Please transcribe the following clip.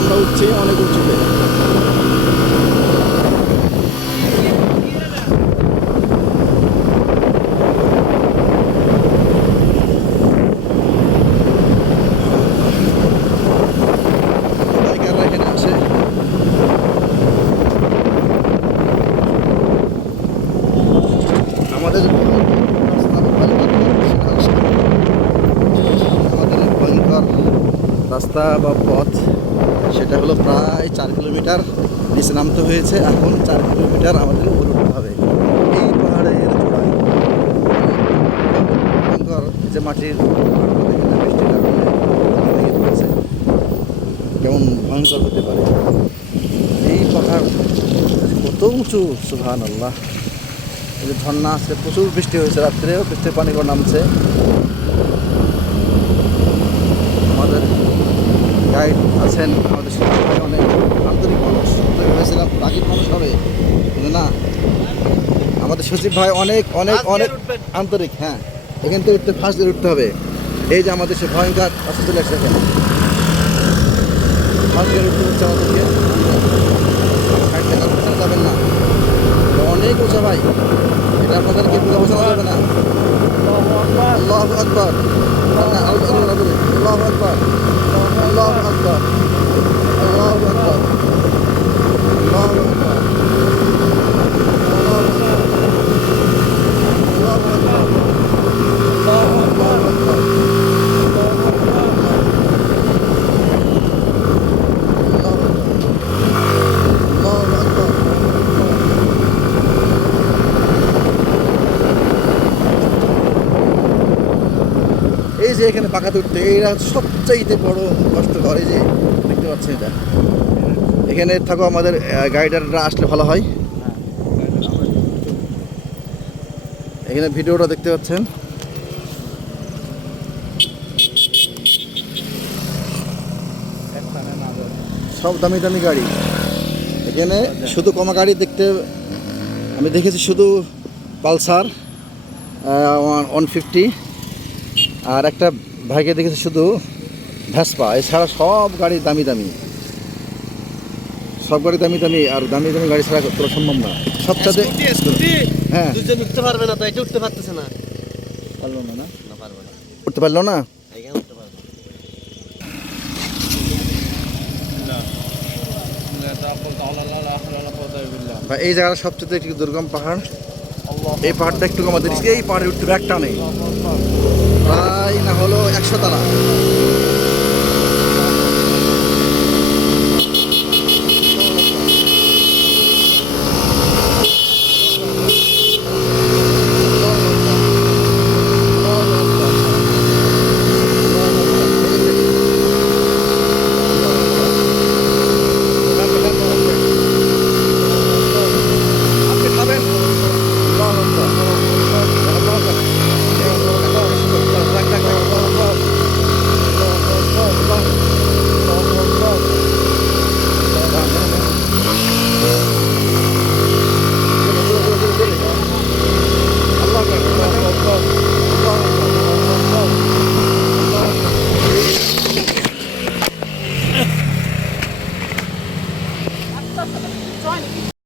আমরা উঠছি অনেক উঁচুতে। বাইকাররা এখানে আসে। আমাদের ভয়ঙ্কর রাস্তা বা পথ সেটা হলো প্রায় 4 কিলোমিটার নিচে নামতে হয়েছে। এখন 4 কিলোমিটার আমাদের উপরে উঠতে হবে এই পাহাড়ের চূড়ায়। ভয়ঙ্কর যে মাটির বৃষ্টির কারণে ভেঙে পড়েছে, কেমন ভয়ঙ্কর হতে পারে এই পাহাড়, কত উঁচু! সুবহানাল্লাহ। এই যে ঝর্ণা আছে, প্রচুর বৃষ্টি হয়েছে রাত্রেও, বৃষ্টির পানিগুলো নামছে। আমাদের গাইড আছেন আমাদের সাথে, অনেক আন্তরিক মানুষ। ভেবেছিলাম রাগিব মানুষ হবে, কিন্তু না, আমাদের সচিব ভাই অনেক অনেক অনেক আন্তরিক। হ্যাঁ, এখান থেকে উঠতে ফার্স্ট দিয়ে উঠতে হবে। এই যে আমাদের সে ভয়ঙ্কর রাস্তা চলে আসছে, এখানে ফার্স্ট দিয়ে উঠতে হচ্ছে আমাদেরকে। সাইড থেকে পেছনে যাবেন না, অনেক উঁচা ভাই, এটা আপনাদেরকে বোঝানো যাবে না। আল্লাহু আকবার, আল্লাহু আকবার, আল্লাহু আকবার, আল্লাহু আকবার, আল্লাহু আকবার, আল্লাহু আকবার, আল্লাহু আকবার, আল্লাহু আকবার। এই যে এখানে পাকাতে উঠতে, এইটা সবচাইতে বড় কষ্টকর। এই যে দেখতে পাচ্ছেন, এটা এখানে থাকো আমাদের গাইডাররা আসলে ভালো হয়। এখানে ভিডিওটা দেখতে পাচ্ছেন, সব দামি দামি গাড়ি। এখানে শুধু কমা গাড়ি দেখতে আমি দেখেছি, শুধু পালসার 150, আর একটা ভাইকে দেখেছি শুধু ভেসপা। এছাড়া সব গাড়ি দামি দামি, সব গাড়ি দামি দামি, আর দামি দামি গাড়ি ছাড়া তোলা সম্ভব না। সবটাতে হ্যাঁ, দুজন উঠতে পারবে না, তো এটা উঠতে পারতেছে না। পারলো না, না না পারবে না, উঠতে পারলো না। এখানে উঠতে পারবে বা এই জায়গাটা সবচেয়ে একটু দুর্গম পাহাড়। এই পাহাড়টা একটু আমাদের এই পাহাড়ে উঠতে হবে একটা নেই, প্রায় না হলো 100 তলা।